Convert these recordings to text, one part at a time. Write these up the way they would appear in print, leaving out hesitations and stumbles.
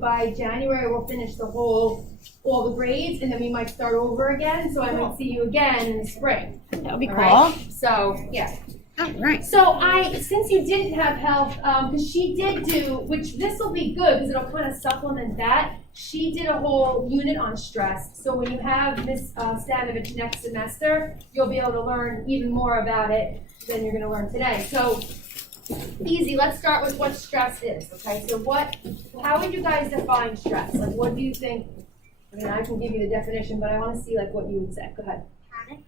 by January, we'll finish all the grades, and then we might start over again. So I might see you again in the spring. That would be cool. Right? So, yeah. All right. So since you didn't have health, because she did do, which this will be good because it'll kind of supplement that, she did a whole unit on stress. So when you have Miss Stanovich next semester, you'll be able to learn even more about it than you're going to learn today. So easy, let's start with what stress is, okay? So how would you guys define stress? Like, what do you think? I mean, I can give you the definition, but I want to see like what you would say. Go ahead. Panic.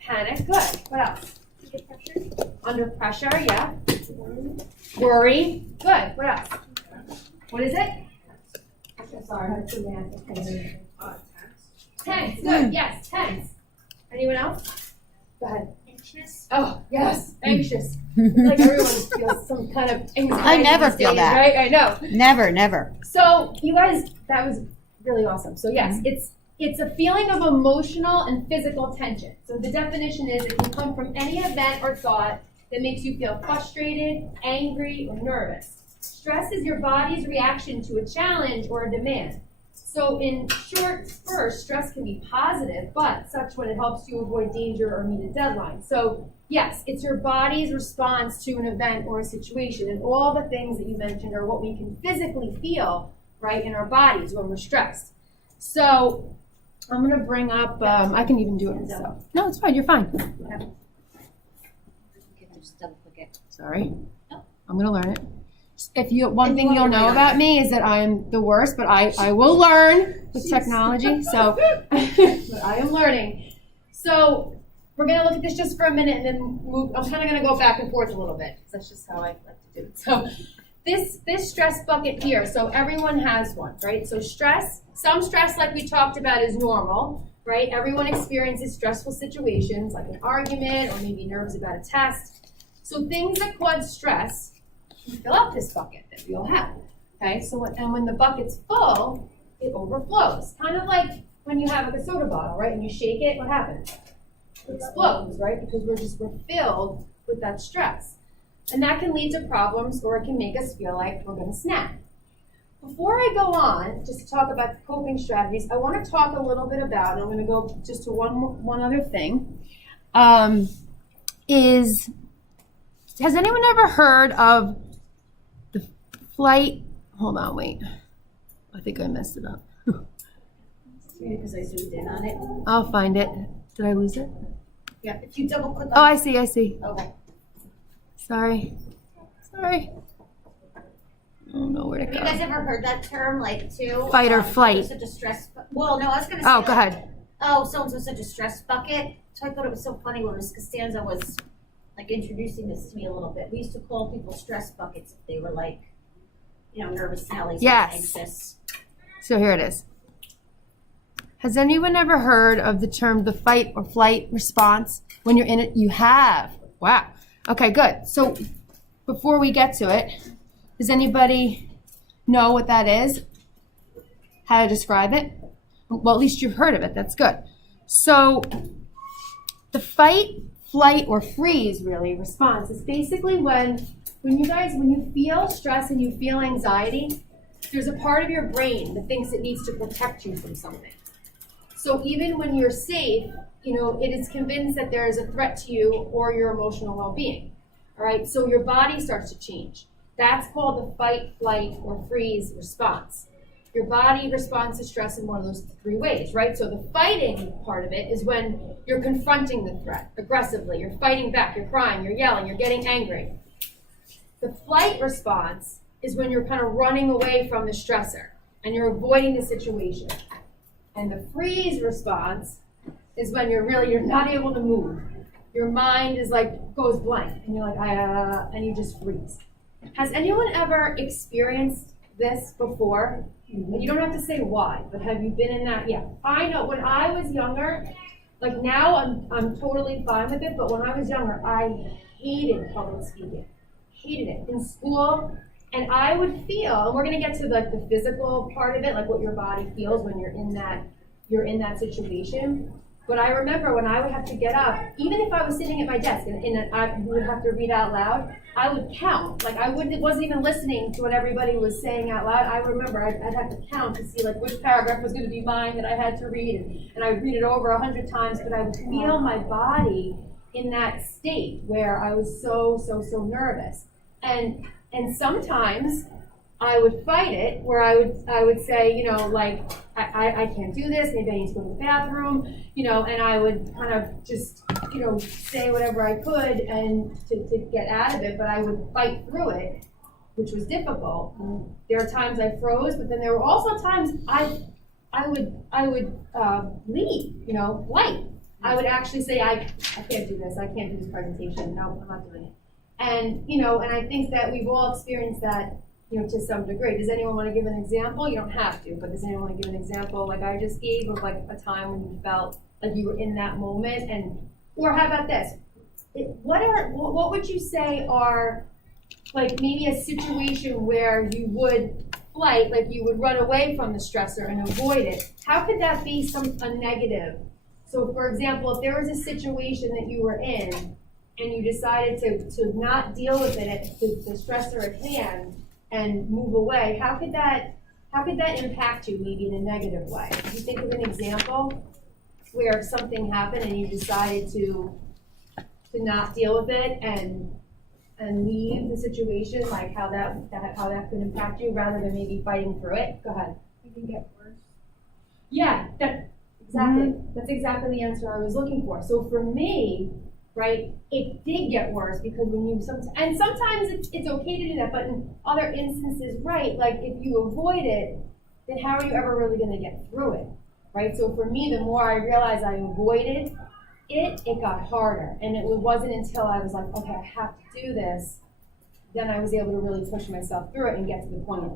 Panic, good. What else? Under pressure. Under pressure, yeah. Worry, good. What else? What is it? Sorry, I had to math. Tense, good, yes, tense. Anyone else? Go ahead. Anxious. Oh, yes, anxious. Like everyone feels some kind of anxiety. I never these feel days, that. Right? I know. Never. So you guys, that was really awesome. So yes, it's a feeling of emotional and physical tension. So the definition is it can come from any event or thought that makes you feel frustrated, angry, or nervous. Stress is your body's reaction to a challenge or a demand. So in short spurts, stress can be positive, but such when it helps you avoid danger or meet a deadline. So yes, it's your body's response to an event or a situation. And all the things that you mentioned are what we can physically feel, right, in our bodies when we're stressed. So I'm going to bring up, I can even do it myself. No, it's fine. You're fine. Okay, just double click it. Sorry. I'm going to learn it. One thing you'll know about me is that I'm the worst, but I will learn with technology. So, but I am learning. So we're going to look at this just for a minute and then move. I'm kind of going to go back and forth a little bit because that's just how I like to do it. So this stress bucket here, so everyone has one, right? So some stress like we talked about is normal, right? Everyone experiences stressful situations like an argument or maybe nerves about a test. So things that cause stress, you fill up this bucket that we all have, okay? So when the bucket's full, it overflows. Kind of like when you have a soda bottle, right? And you shake it, what happens? It explodes, right? Because we're filled with that stress. And that can lead to problems or it can make us feel like we're gonna snap. Before I go on, just to talk about the coping strategies, I wanna talk a little bit about, and I'm gonna go just to one other thing, has anyone ever heard of the flight, hold on, wait. I think I messed it up. Because I zoomed in on it. I'll find it. Did I lose it? Yeah, if you double click on Oh, I see. Okay. Sorry. I don't know where to Have go. you guys ever heard that term, like, too? Fight or flight. Such a stress, well, no, I was gonna say. Oh, go ahead. Oh, so-and-so's such a stress bucket. So I thought it was so funny when Ms. Costanza was, like, introducing this to me a little bit. We used to call people stress buckets if they were, like, nervous Nellies. Yes. Anxious. So here it is. Has anyone ever heard of the term the fight or flight response? When you're in it, you have. Wow. Okay, good. So before we get to it, does anybody know what that is? How to describe it? Well, at least you've heard of it. That's good. So the fight, flight, or freeze really response is basically when you feel stress and you feel anxiety, there's a part of your brain that thinks it needs to protect you from something. So even when you're safe, it is convinced that there is a threat to you or your emotional well-being. All right, so your body starts to change. That's called the fight, flight, or freeze response. Your body responds to stress in one of those three ways, right? So the fighting part of it is when you're confronting the threat aggressively. You're fighting back, you're crying, you're yelling, you're getting angry. The flight response is when you're kind of running away from the stressor and you're avoiding the situation. And the freeze response is when you're not able to move. Your mind is goes blank and you're and you just freeze. Has anyone ever experienced this before? And you don't have to say why, but have you been in that? Yeah, I know when I was younger, now I'm totally fine with it, but when I was younger, I hated public speaking. Hated it. In school, and I would feel, and we're gonna get to the physical part of it, like what your body feels when you're in that situation. But I remember when I would have to get up, even if I was sitting at my desk and I would have to read out loud, I would count. Like wasn't even listening to what everybody was saying out loud. I remember I'd have to count to see like which paragraph was going to be mine that I had to read, and I'd read it over 100 times. But I would feel my body in that state where I was so nervous, and sometimes I would fight it, where I would say, you know, like, I can't do this, maybe I need to go to the bathroom, you know, and I would kind of just, you know, say whatever I could and to get out of it, but I would fight through it, which was difficult. There are times I froze, but then there were also times I would leave, you know, light. I would actually say, I can't do this, I can't do this presentation, no, I'm not doing it. And, you know, and I think that we've all experienced that, you know, to some degree. Does anyone want to give an example? You don't have to, but does anyone want to give an example like I just gave of like a time when you felt like you were in that moment? And or how about this? What would you say are like maybe a situation where you would flight, like you would run away from the stressor and avoid it? How could that be a negative? So for example, if there was a situation that you were in and you decided to not deal with it at the stressor at hand and move away, how could that impact you maybe in a negative way? Can you think of an example where something happened and you decided to not deal with it and leave the situation, like how that could impact you rather than maybe fighting through it? Go ahead. It can get worse. Yeah, exactly. That's exactly the answer I was looking for. So for me, right, it did get worse because when you sometimes it's okay to do that, but in other instances, right, like if you avoid it, then how are you ever really going to get through it, right? So for me, the more I realized I avoided it got harder, and it wasn't until I was like, okay, I have to do this, then I was able to really push myself through it and get to the point,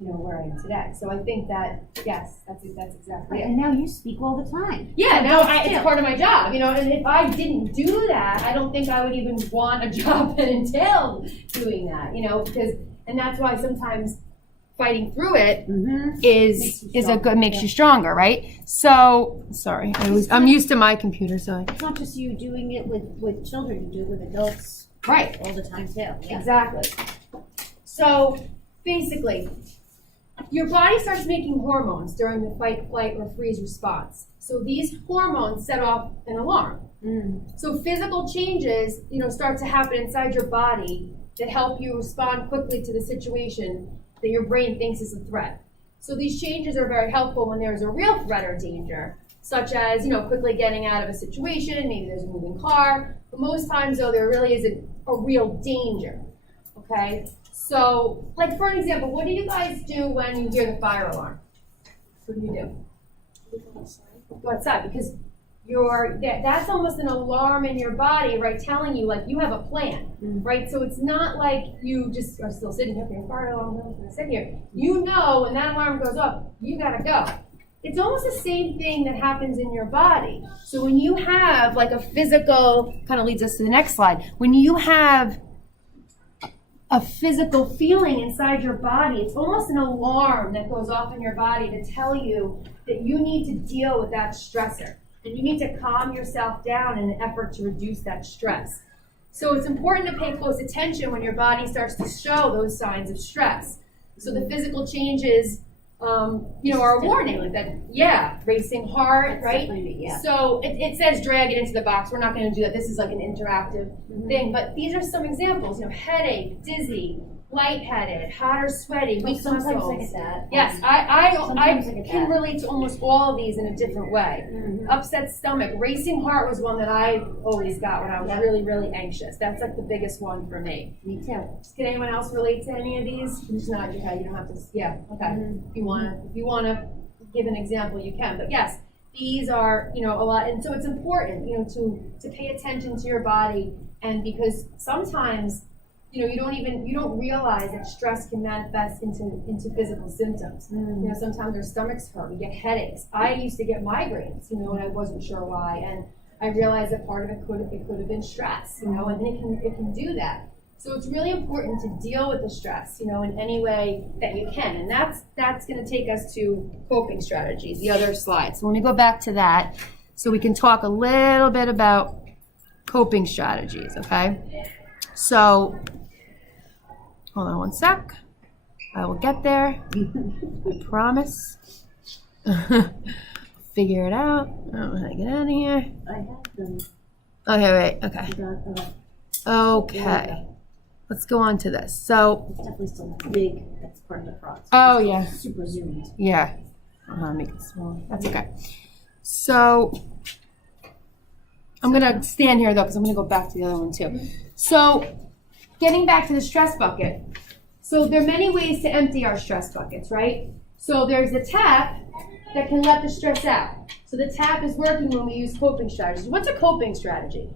you know, where I am today. So I think that, yes, that's exactly it. And now you speak all the time. Yeah, it's part of my job, you know, and if I didn't do that, I don't think I would even want a job that entailed doing that, you know, and that's why sometimes fighting through it makes you stronger, right? So, sorry, I'm used to my computer, so. It's not just you doing it with children, you do it with adults. Right. All the time too. Yeah. Exactly. So, basically, your body starts making hormones during the fight, flight, or freeze response. So these hormones set off an alarm. So physical changes, you know, start to happen inside your body that help you respond quickly to the situation that your brain thinks is a threat. So these changes are very helpful when there's a real threat or danger, such as, you know, quickly getting out of a situation, maybe there's a moving car. But most times, though, there really isn't a real danger, okay? So, like for an example, what do you guys do when you hear the fire alarm? What do you do? Go outside, because that's almost an alarm in your body, right, telling you, like, you have a plan, right? So it's not like you just are still sitting here, your fire alarm goes, and sit here. You know when that alarm goes up, you gotta go. It's almost the same thing that happens in your body. So when you have, like, a physical, kind of leads us to the next slide, when you have a physical feeling inside your body, it's almost an alarm that goes off in your body to tell you that you need to deal with that stressor. And you need to calm yourself down in an effort to reduce that stress. So it's important to pay close attention when your body starts to show those signs of stress. So the physical changes, you know, are a warning that, racing heart, right? Yeah. So it says drag it into the box. We're not going to do that. This is like an interactive thing. But these are some examples, you know, headache, dizzy, lightheaded, hot or sweaty, weak Sometimes muscles. I get that. Yes, I get can that. relate to almost all of these in a different way. Upset stomach, racing heart was one that I always got when I was really, really anxious. That's like the biggest one for me. Me too. Can anyone else relate to any of these? Just nod your head. You don't have to. Yeah. Okay. If you wanna give an example, you can. But yes, these are, you know, a lot, and so it's important, you know, to pay attention to your body, and because sometimes, you know, you don't realize that stress can manifest into physical symptoms. You know, sometimes their stomachs hurt, we get headaches. I used to get migraines, you know, and I wasn't sure why, and I realized that part of it could have been stress, you know, and it can do that. So it's really important to deal with the stress, you know, in any way that you can, and that's going to take us to coping strategies, the other slide. So let me go back to that. so we can talk a little bit about coping strategies, okay? So, hold on one sec. I will get there. I promise. Figure it out. I don't know how to get out of here. I have them. Okay, wait, okay. Okay. Let's go on to this. So, It's definitely still big, that's part of the process. oh yeah, Super zoomed. yeah. I'm gonna make it small. That's okay. So, I'm gonna stand here though, because I'm gonna go back to the other one too. So, getting back to the stress bucket. So there are many ways to empty our stress buckets, right? So there's the tap that can let the stress out. So the tap is working when we use coping strategies. What's a coping strategy?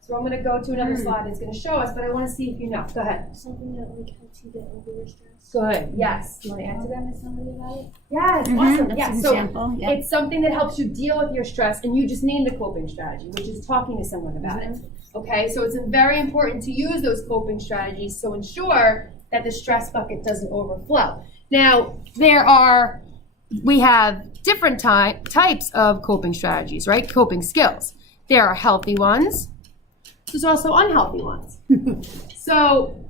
So I'm going to go to another slide that's going to show us, but I want to see if you know. Go ahead. Something that like helps you get over your stress. Go ahead. Yes. You want to answer that? Tell somebody about it. Yes. Awesome. That's Yeah. an So example. Yeah. it's something that helps you deal with your stress, and you just named a coping strategy, which is talking to someone about it. Okay. So it's very important to use those coping strategies to ensure that the stress bucket doesn't overflow. Now, we have different types of coping strategies, right? Coping skills. There are healthy ones. There's also unhealthy ones. So,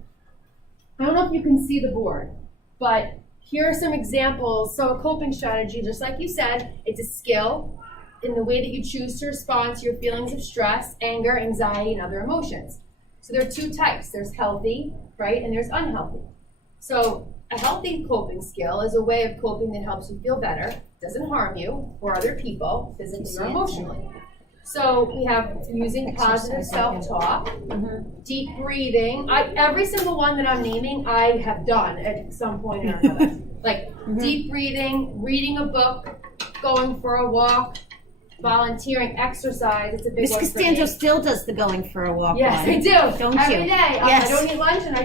I don't know if you can see the board, but here are some examples. So, a coping strategy, just like you said, it's a skill in the way that you choose to respond to your feelings of stress, anger, anxiety, and other emotions. So there are two types. There's healthy, right, and there's unhealthy. So a healthy coping skill is a way of coping that helps you feel better, doesn't harm you or other people physically or emotionally. So we have using positive self-talk, deep breathing. Every single one that I'm naming, I have done at some point or another. Like deep breathing, reading a book, going for a walk, volunteering, exercise. It's a big Miss one for me. Costanzo still does the going for a walk. Yes, one. I do. Don't Every you? day. Yes. I don't eat lunch, and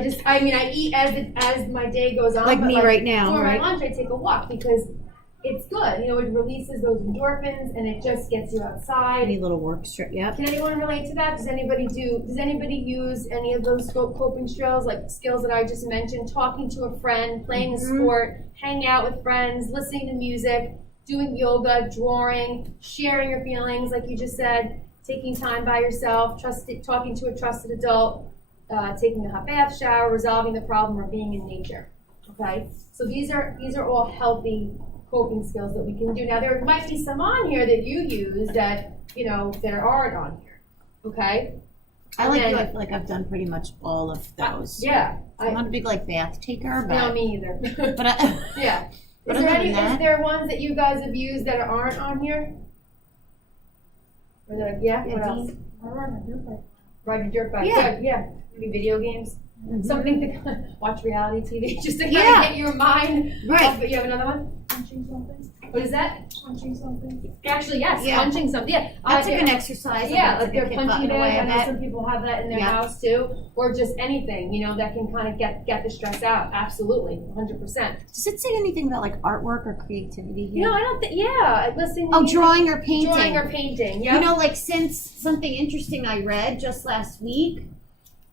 I eat as my day goes on. Like but me right now, Before right? my lunch, I take a walk because it's good. You know, it releases those endorphins, and it just gets you outside. Any little work strip, yep. Can anyone relate to that? Does anybody use any of those coping skills, like skills that I just mentioned? Talking to a friend, playing a sport, hanging out with friends, listening to music, doing yoga, drawing, sharing your feelings, like you just said, taking time by yourself, talking to a trusted adult, taking a hot bath, shower, resolving the problem, or being in nature. Okay, so these are all healthy coping skills that we can do. Now there might be some on here that you use that that aren't on here. Okay. I feel like I've done pretty much all of those. I'm not a big bath taker, but no, me either. but I, Yeah. But Is other there ones that you guys have used that aren't on here? Or what else? Ride your dirt bike. Yeah. Good, yeah. Maybe video games. Something to watch reality TV just to kind Yeah. of get your mind Right. off. But you have another one? Punching something. What is that? Punching something. Actually, yes. Yeah. Punching something. Yeah. that's a good exercise. Yeah, That's like a their good punching bucket away bag. I of know it. some people have that in their Yeah. house too, or just anything, that can kind of get the stress out. Absolutely, 100%. Does it say anything about artwork or creativity here? I don't think. Yeah, listening. Oh, drawing or painting. Drawing or painting. Yeah. Since something interesting I read just last week,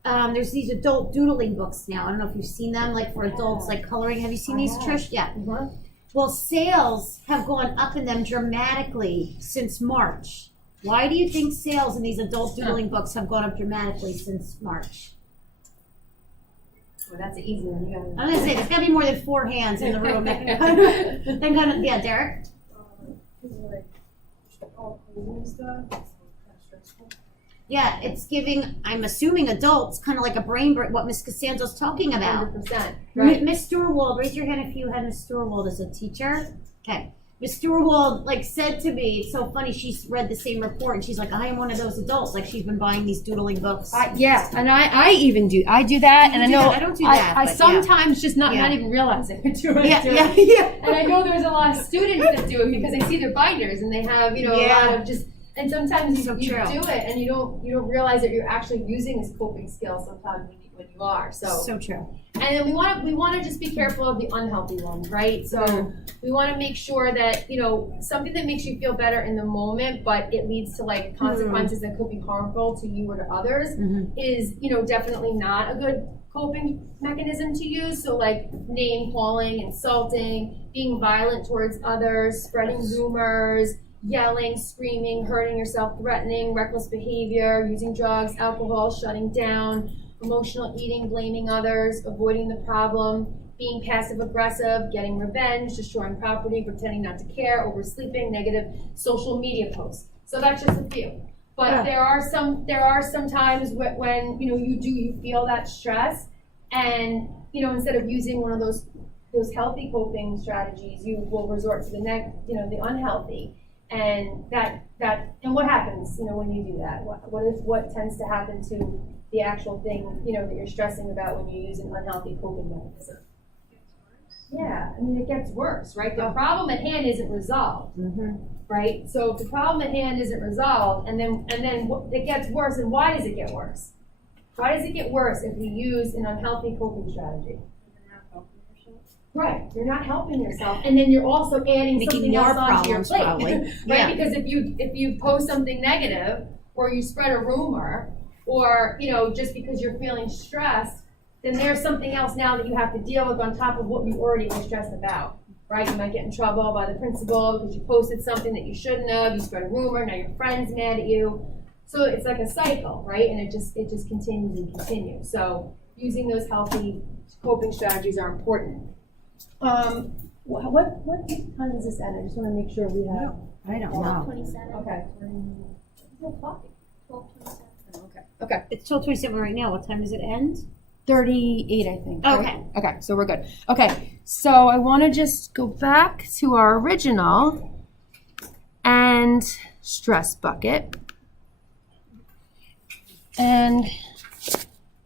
there's these adult doodling books now. I don't know if you've seen them, for adults, coloring. Have you seen these, Trish? Yeah. Well, sales have gone up in them dramatically since March. Why do you think sales in these adult doodling books have gone up dramatically since March? Well, that's an easy one. You I'm gonna say there's gotta be more than 4 hands in the room. Yeah, Derek. All crazy and stuff. It's kind of stressful. Yeah, it's giving. I'm assuming adults kind of like a brain break. What Miss Costanzo's talking about. 100%. Right. Miss Stewart, raise your hand if you had Miss Stewart as a teacher. Okay. Miss Stewart said to me, it's so funny, she's read the same report and she's like, I am one of those adults. She's been buying these doodling books. Yeah, and I even do. I do that, and I know I don't do that. I but sometimes just not Yeah. even realizing I do it. Yeah. And I know there's a lot of students that do it because I see their binders and they have a lot of just. And sometimes So you true. do it and you don't realize that you're actually using this coping skill sometimes when you are. So true. And then we want to just be careful of the unhealthy ones, right? So we want to make sure that something that makes you feel better in the moment, but it leads to consequences that could be harmful to you or to others, is definitely not a good coping mechanism to use. So name calling, insulting, being violent towards others, spreading rumors, yelling, screaming, hurting yourself, threatening, reckless behavior, using drugs, alcohol, shutting down, emotional eating, blaming others, avoiding the problem, being passive aggressive, getting revenge, destroying property, pretending not to care, oversleeping, negative social media posts. So that's just a few. But there are some times when you feel that stress, and instead of using one of those healthy coping strategies, you will resort to the unhealthy. And and what happens, when you do that? What tends to happen to the actual thing, that you're stressing about when you use an unhealthy coping mechanism? Yeah, it gets worse, right? The problem at hand isn't resolved, right? So if the problem at hand isn't resolved, and then it gets worse, and why does it get worse? Why does it get worse if we use an unhealthy coping strategy? Right, you're not helping yourself, and then you're also adding Making something more else onto your problems, plate, probably. right? Yeah. Because if you post something negative, or you spread a rumor, or just because you're feeling stressed, then there's something else now that you have to deal with on top of what you already were stressed about, right? You might get in trouble by the principal because you posted something that you shouldn't have. You spread a rumor. Now your friend's mad at you. So it's like a cycle, right? And it just continues and continues. So using those healthy coping strategies are important. What time does this end? I just want to make sure we have. I don't know. 27. Okay. 12:27. Okay. It's 12:27 right now. What time does it end? 38, I think. Okay. Right? Okay, so we're good. Okay, so I want to just go back to our original and stress bucket. And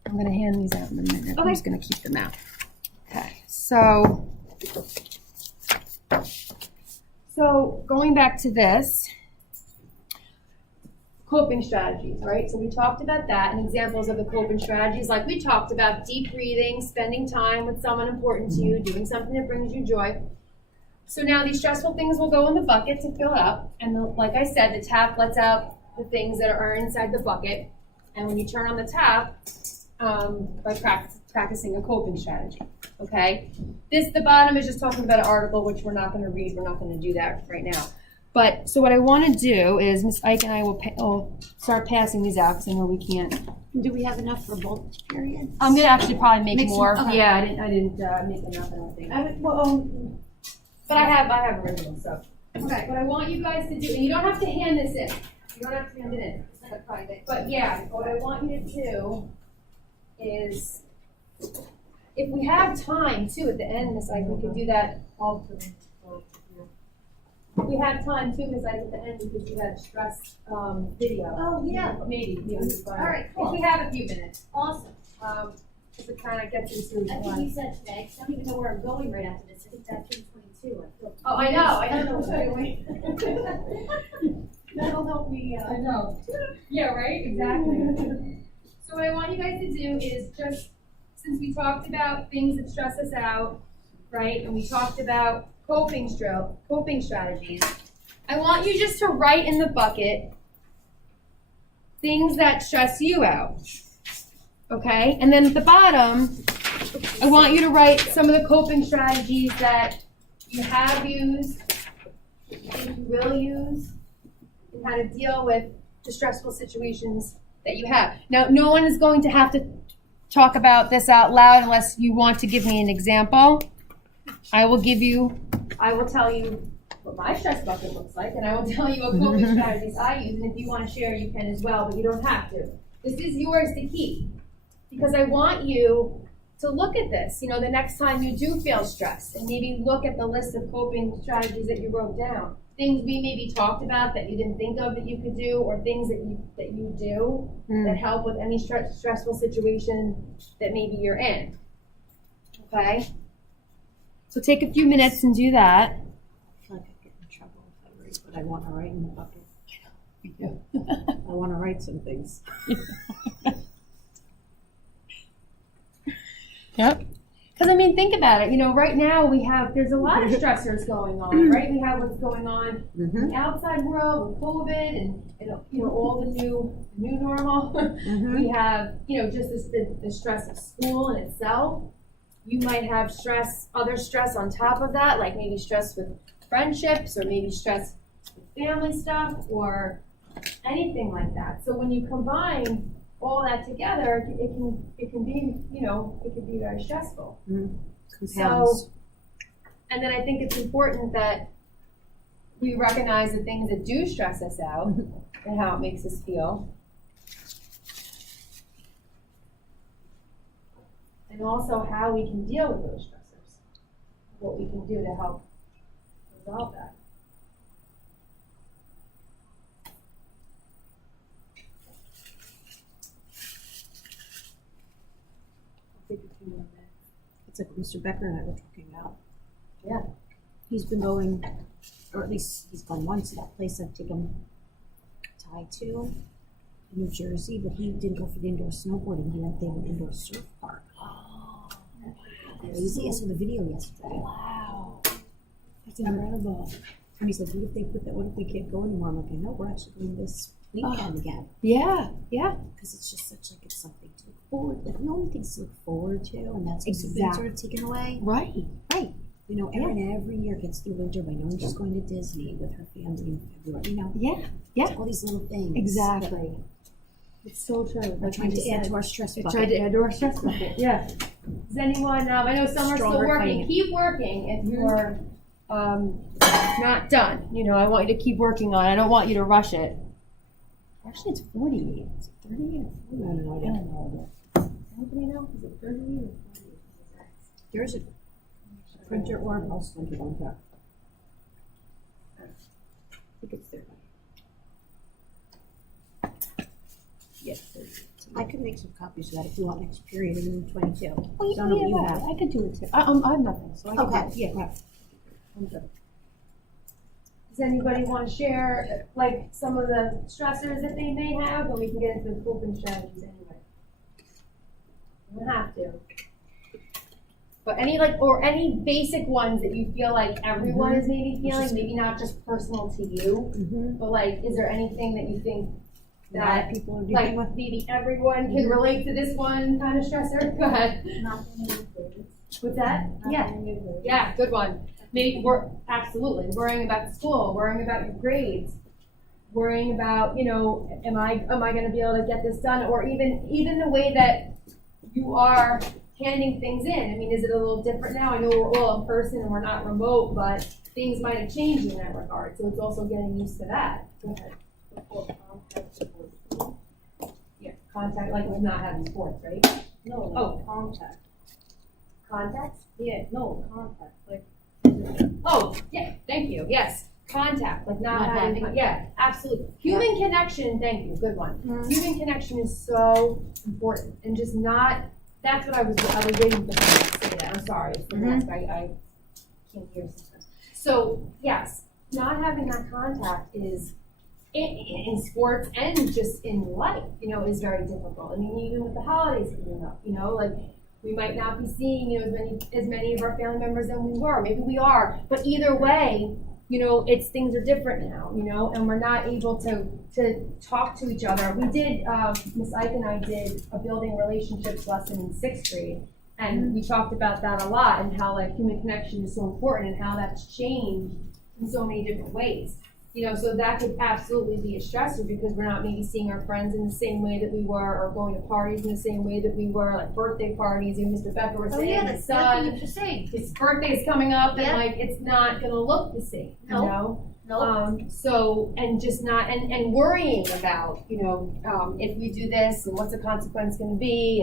I'm going to hand these out in a minute. I'm just going to keep them out. Okay, so going back to this, coping strategies, right? So we talked about that, and examples of the coping strategies, like we talked about deep breathing, spending time with someone important to you, doing something that brings you joy. So now these stressful things will go in the bucket to fill up, and like I said, the tap lets out the things that are inside the bucket, and when you turn on the tap, by practicing a coping strategy, okay? The bottom is just talking about an article, which we're not going to read. We're not going to do that right now. But so what I want to do is Ms. Ike and I will start passing these out because I know we can't. Do we have enough for both periods? I'm going to actually probably make Make some- more. okay. Yeah, I didn't make enough. I don't think. But I have originals. So okay. What I want you guys to do, and you don't have to hand this in. You don't have to hand it in. It's like private. But yeah, what I want you to do is, if we have time too at the end, Miss Ike, we could do that all for them. If we have time too, Ms. Ike, at the end, we could do that stress video. Oh, yeah. Maybe. All right, cool. If we have a few minutes. Awesome. If it kind of gets into I think you said today, 'cause I don't even know where I'm going right after this. I think that's 22. I feel. Oh, I don't know what I'm doing. That'll help me. I know. Yeah, right? Exactly. So what I want you guys to do is just, since we talked about things that stress us out, right, and we talked about coping strategies, I want you just to write in the bucket things that stress you out, okay? And then at the bottom, I want you to write some of the coping strategies that you have used, and you will use, and how to deal with the stressful situations that you have. Now, no one is going to have to talk about this out loud unless you want to give me an example. I will tell you what my stress bucket looks like, and I will tell you what coping strategies I use, and if you want to share, you can as well, but you don't have to. This is yours to keep, because I want you to look at this, the next time you do feel stressed, and maybe look at the list of coping strategies that you wrote down. Things we maybe talked about that you didn't think of that you could do, or things that you do that help with any stressful situation that maybe you're in. Okay? So take a few minutes and do that. I feel like I get in trouble if I write what I want to write in the bucket. Yeah. I want to write some things. Yep. Because think about it. Right now there's a lot of stressors going on, right? We have what's going on in the outside world with COVID and all the new normal. We have just the stress of school in itself. You might have other stress on top of that, like maybe stress with friendships, or maybe stress family stuff or anything like that. So when you combine all that together, it can be, you know, it can be very stressful. Compounds. So, and then I think it's important that we recognize the things that do stress us out and how it makes us feel. And also how we can deal with those stressors, what we can do to help resolve that. It's like what Mr. Becker and I were talking about. Yeah. He's been going, or at least he's gone once to that place I've taken Ty to in New Jersey, but he didn't go for the indoor snowboarding. He went there with indoor surf park. Oh, crazy! I saw the video yesterday. Wow. That's incredible. And he's like, what if they put that? What if they can't go anymore? I'm like, I know, we're actually doing this weekend again. Yeah, yeah. Because it's just such like it's something to look forward. Like the only things to look forward to, and that's what's been Exactly. sort of taken away. Right. You know, Erin every year gets through winter by knowing she's going to Disney with her family in February. You know, Yeah, yeah. it's all these little things. Exactly. It's so true. We're trying to add to our stress bucket. Tried to add to our stress bucket. Yeah. Does anyone? I know some are still Stronger working. fighting it. Keep working if you're not done. You know, I want you to keep working on it. I don't want you to rush it. Actually, it's 48. Is it 38 or 40? I don't know. I don't know. Anybody know? Is it 38 or 40? There's a printer or a mouse printer on top. I think it's there. Yes, 38. I could make some copies of that if you want next period in 22. Oh, I don't know what you have. I could do it too. I have nothing, so I can Okay. do it. Yeah, right. I'm good. Does anybody want to share, like, some of the stressors that they may have, or we can get into the coping strategies anyway? You don't have to. But any basic ones that you feel like everyone is maybe feeling, maybe not just personal to you, but like, is there anything that you think that people are like dealing with. maybe everyone can relate to this one kind of stressor? Go ahead. What's that? Yeah. Yeah, good one. Maybe absolutely worrying about school, worrying about your grades, worrying about, you know, am I going to be able to get this done, or even the way that you are handing things in. I mean, is it a little different now? I know we're all in person and we're not remote, but things might have changed in that regard. So it's also getting used to that. Go ahead. Yeah, contact, like with not having sports, right? No, Oh. contact. Contacts? Yeah, no, contact, like. Oh, yeah, thank you, yes, contact, like not Not having, having- yeah, absolutely. Human connection, thank you, good one. Human connection is so important, and just not, that's what I was waiting for you to say that, I'm sorry, it's the next, I can't hear sometimes. So, yes, not having that contact is, in sports and just in life, you know, is very difficult. I mean, even with the holidays coming up, you know, like, we might not be seeing, you know, as many of our family members than we were. Maybe we are, but either way, you know, things are different now, you know, and we're not able to talk to each other. We did, Miss Ike and I did a building relationships lesson in 6th grade, and we talked about that a lot and how like human connection is so important and how that's changed in so many different ways. You know, so that could absolutely be a stressor because we're not maybe seeing our friends in the same way that we were, or going to parties in the same way that we were, like birthday parties. And Mr. Becker was saying, his that's what son, you're saying. his birthday's coming up, and Yeah. like it's not gonna look the same, you No. know. No, So and just not and worrying about, you know, if we do this and what's the consequence going to be,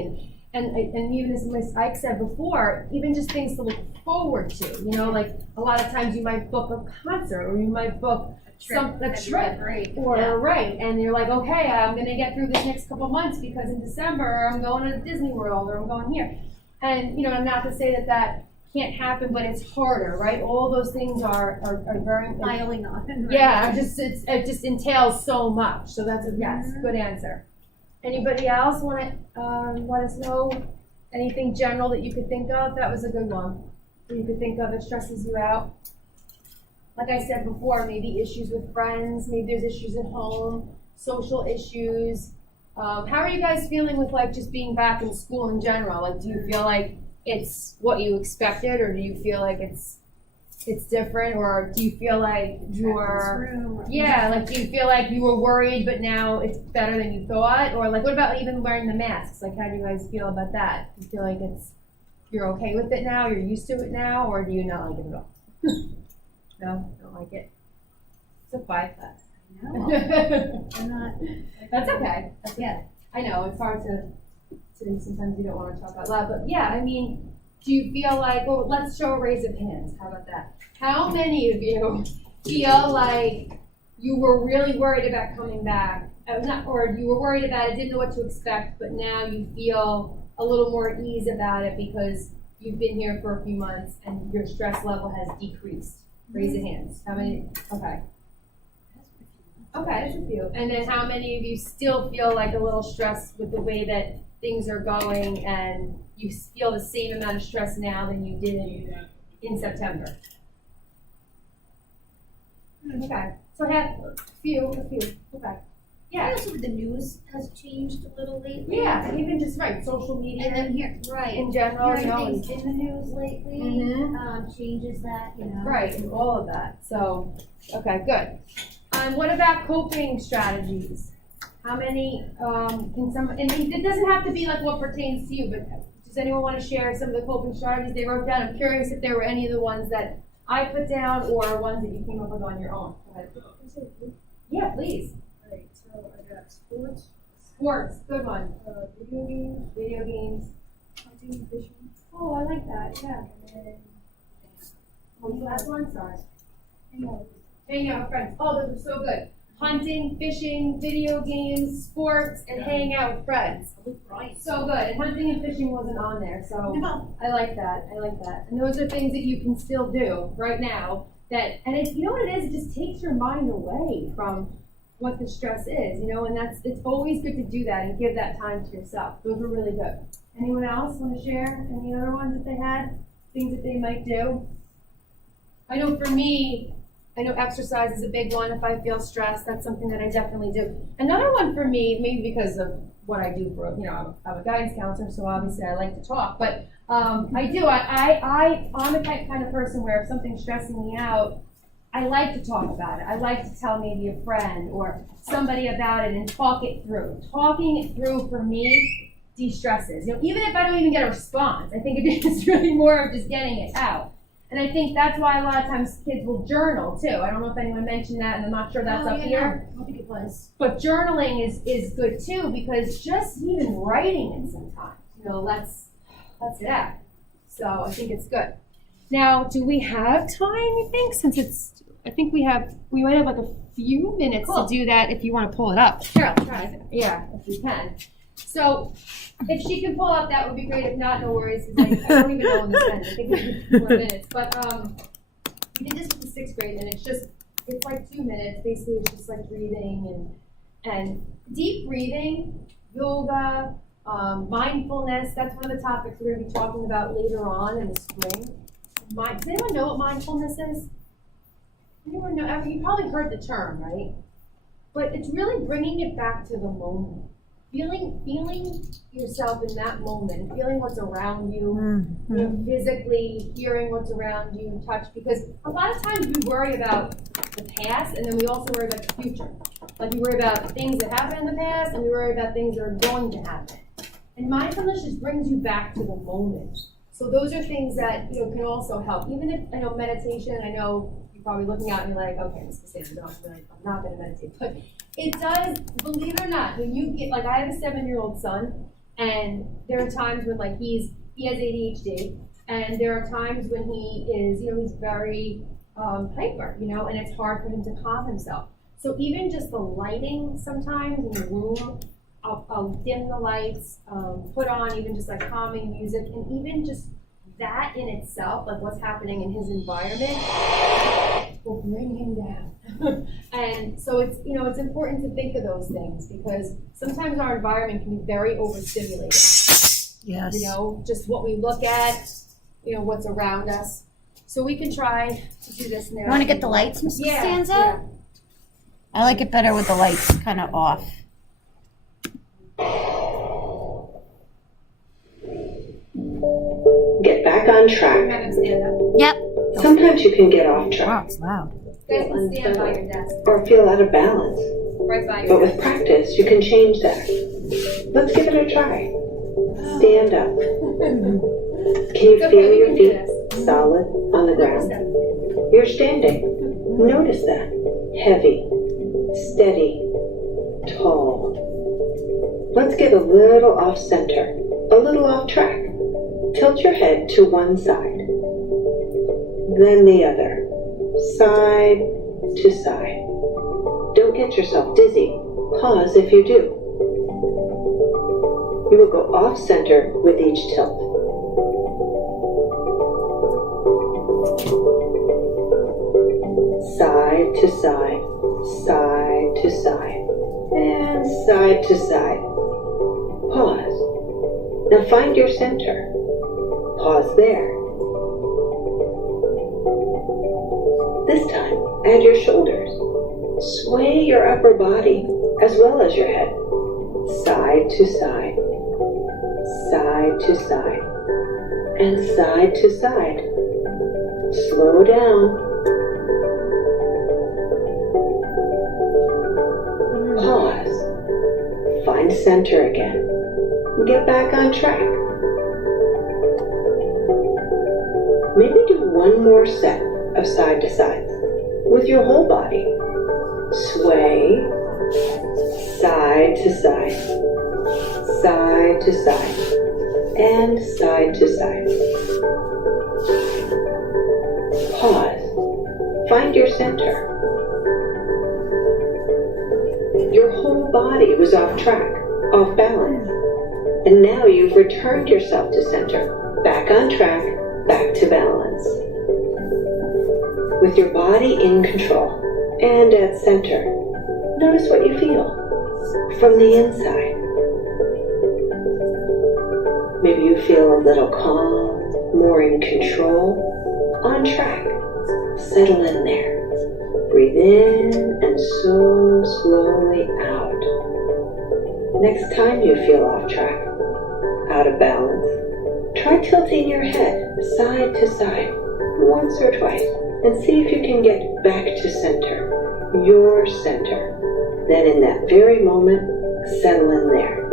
and even as Ms. Ike said before, even just things to look forward to. You know, like a lot of times you might book a concert or you might book a trip, or right, and you're like, okay, I'm gonna get through this next couple months because in December I'm going to Disney World or I'm going here, and you know, I'm not to say that can't happen, but it's harder, right? All those things are very piling on. Right? yeah. It just entails so much. So that's a yes, good answer. Anybody else want to let us know anything general that you could think of? That was a good one. That you could think of that stresses you out. Like I said before, maybe issues with friends, maybe there's issues at home, social issues. How are you guys feeling with like just being back in school in general? Like, do you feel like it's what you expected, or do you feel like it's it's different, or do you feel like you're, yeah, like do you feel like you were worried but now it's better than you thought? Or like what about even wearing the masks? Like how do you guys feel about that? Do you feel like you're okay with it now, you're used to it now, or do you not like it at all? No, don't like it. It's a 5 class. No, I'm not. That's okay. Yeah, I know it's hard to sometimes you don't want to talk out loud, but yeah, I mean, do you feel like, well, let's show a raise of hands. How about that? How many of you feel like you were really worried about coming back, or you were worried about it, didn't know what to expect, but now you feel a little more at ease about it because you've been here for a few months and your stress level has decreased? Raise your hands. How many? Okay. Okay, there's a few. And then how many of you still feel like a little stressed with the way that things are going and you feel the same amount of stress now than you did in September? Okay, so I have a few. Okay. Yeah. Also, the news has changed a little lately. Yeah, even just social media And then here, right. in general, Hearing you know, things in the news lately, changes that, you know. right, and all of that. So, okay, good. What about coping strategies? How many can someone? And it doesn't have to be like what pertains to you, but does anyone want to share some of the coping strategies they wrote down? I'm curious if there were any of the ones that I put down or ones that you came up with on your own. Go ahead. Yeah, please. Right, so I got sports, Sports, good one. video games, Hunting, hunting, fishing, Oh, I like that. Yeah. and then What was the last one? Sorry. hang out. Hanging out with friends. Oh, those are so good. Hunting, fishing, video games, sports, and hanging out with friends. Right. So good. And hunting and fishing wasn't on there, so No. I like that. And those are things that you can still do right now. And it's, you know what it is? It just takes your mind away from what the stress is, and it's always good to do that and give that time to yourself. Those were really good. Anyone else want to share any other ones that they had? Things that they might do? I know for me, exercise is a big one. If I feel stressed, that's something that I definitely do. Another one for me, maybe because of what I do for, I'm a guidance counselor, so obviously I like to talk, but I'm the kind of person where if something's stressing me out, I like to talk about it. I like to tell maybe a friend or somebody about it and talk it through. Talking it through for me de-stresses. Even if I don't even get a response, I think it's really more of just getting it out. And I think that's why a lot of times kids will journal too. I don't know if anyone mentioned that, and I'm not sure that's up here. I don't think it was. But journaling is good too, because just even writing it sometimes, lets it out. So I think it's good. Now, do we have time, you think? I think we might have like a few minutes to do that if you want to pull it up. Sure, I'll try. Yeah, if you can. So, if she can pull up, that would be great. If not, no worries. I don't even know when this ends. I think we have 4 minutes. But we did this with the 6th grade, and it's like 2 minutes. Basically, it's just like breathing and deep breathing, yoga, mindfulness. That's one of the topics we're going to be talking about later on in the spring. Does anyone know what mindfulness is? Anyone know? I mean, you probably heard the term, right? But it's really bringing it back to the moment. Feeling yourself in that moment, feeling what's around you, physically hearing what's around you, touch, because a lot of times we worry about the past and then we also worry about the future. Like we worry about things that happened in the past and we worry about things that are going to happen. And mindfulness just brings you back to the moment. So those are things that can also help. Even if I know meditation, I know you're probably looking out and you're like, okay, Ms. Cassandra, I'm not going to meditate. But it does, believe it or not, when you get, like I have a 7-year-old son, and there are times when he has ADHD, and there are times when he is, he's very hyper, and it's hard for him to calm himself. So even just the lighting sometimes in the room, I'll dim the lights, put on even just like calming music, and even just that in itself, like what's happening in his environment, will bring him down. And so it's it's important to think of those things because sometimes our environment can be very overstimulated. Yes. Just what we look at, what's around us. So we can try to do this now. You want to get the lights, Mrs. Costanza? Yeah. I like it better with the lights kind of off. Get back on track. Have him stand up. Yep. Sometimes you can get off Wow, track it's loud. You guys can stand by your desk, or feel out of balance. right by But your with desk. practice, you can change that. Let's give it a try. Stand up. Can you It's feel okay, we your can do feet this. solid on the ground? You're standing. Notice that. Heavy, steady, tall. Let's get a little off center, a little off track. Tilt your head to one side, then the other, side to side. Don't get yourself dizzy. Pause if you do. You will go off center with each tilt. Side to side, side to side, and side to side. Pause. Now find your center. Pause there. This time, add your shoulders. Sway your upper body as well as your head. Side to side, side to side, and side to side. Slow down. Pause. Find center again. Get back on track. Maybe do one more set of side to sides with your whole body. Sway, side to side, side to side, and side to side. Pause. Find your center. Your whole body was off track, off balance. And now you've returned yourself to center, back on track, back to balance. With your body in control and at center, notice what you feel from the inside. Maybe you feel a little calm, more in control, on track. Settle in there. Breathe in and so slowly out. Next time you feel off track, out of balance, try tilting your head side to side once or twice and see if you can get back to center, your center. Then in that very moment, settle in there.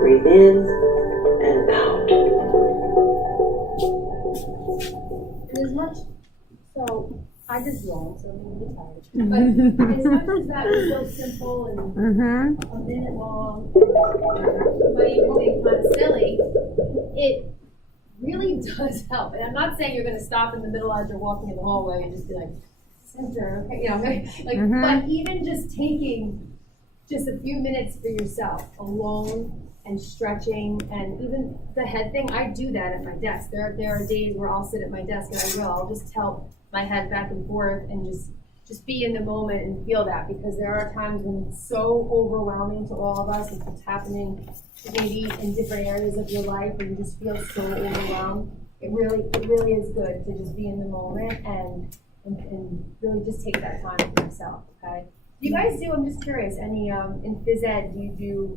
Breathe in and out. As much, so I just yawned, so I'm really tired. But as much as that was so simple and Mm-hmm. a minute long, But even being kind of silly, it really does help. And I'm not saying you're gonna stop in the middle as you're walking in the hallway and just be like, center, okay, you know, like, but even just taking just a few minutes for yourself alone and stretching and even the head thing, I do that at my desk. There are days where I'll sit at my desk and I'll just tilt my head back and forth and just be in the moment and feel that, because there are times when it's so overwhelming to all of us, and what's happening maybe in different areas of your life, and you just feel so overwhelmed. It really is good to just be in the moment and really just take that time for yourself, okay? Do you guys do, I'm just curious, any, in phys ed, do you do,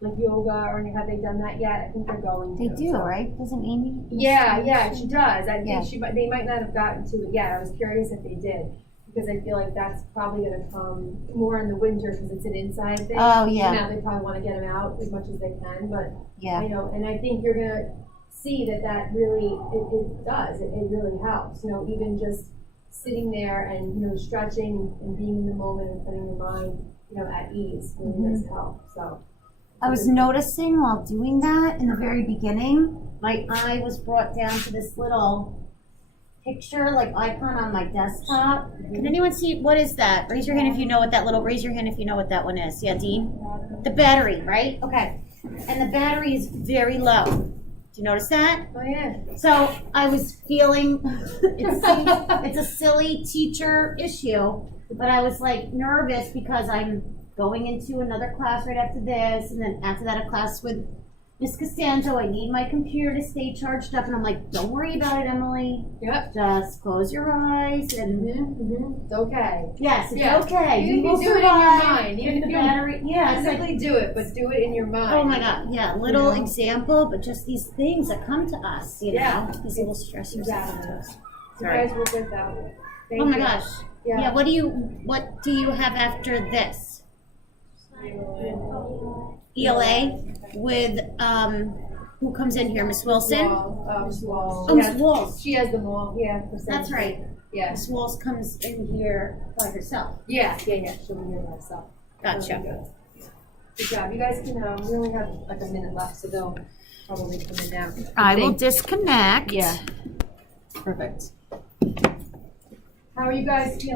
like yoga, or have they done that yet? I think they're going to. They do, so. right? Doesn't Amy? Yeah, she does. I Yeah. think they might not have gotten to it yet. I was curious if they did, because I feel like that's probably gonna come more in the winter because it's an inside thing. Oh, yeah. Now they probably wanna get them out as much as they can, but, Yeah. you know, and I think you're gonna see that really, it does, it really helps, you know, even just sitting there and, you know, stretching and being in the moment and putting your mind, you know, at ease really does help, so. I was noticing while doing that in the very beginning, my eye was brought down to this little picture, like icon on my desktop. Can anyone see, what is that? Raise your hand if you know what that one is. Yeah, Dean? The battery, right? Okay. And the battery is very low. Do you notice that? Oh, yeah. So I was feeling, it's a silly teacher issue, but I was like nervous because I'm going into another class right after this, and then after that a class with Miss Costanzo. I need my computer to stay charged up, and I'm like, don't worry about it, Emily. Yep. Just close your eyes and It's okay. yes, it's Yeah. okay. You will can do it in your survive. mind, even If if the you battery, yeah, it's like, physically do it, but do it in your mind. oh my God, yeah, little know? example, but just these things that come to us, you know, Yeah. these little stressors. Exactly. that come to us. You Sorry. guys were good though. Thank Oh my you. gosh. Yeah. Yeah, what do you have after this? ELA with, who comes in here, Miss Wilson? Miss Walls. Oh, Miss Walls. She has them all. Yeah. That's right. Yeah. Miss Walls comes in here by herself. Yeah. She'll be here by herself. Gotcha. Good job. You guys can, we only have like a minute left, so they'll probably come in now. I will disconnect. Yeah. Perfect. How are you guys feeling?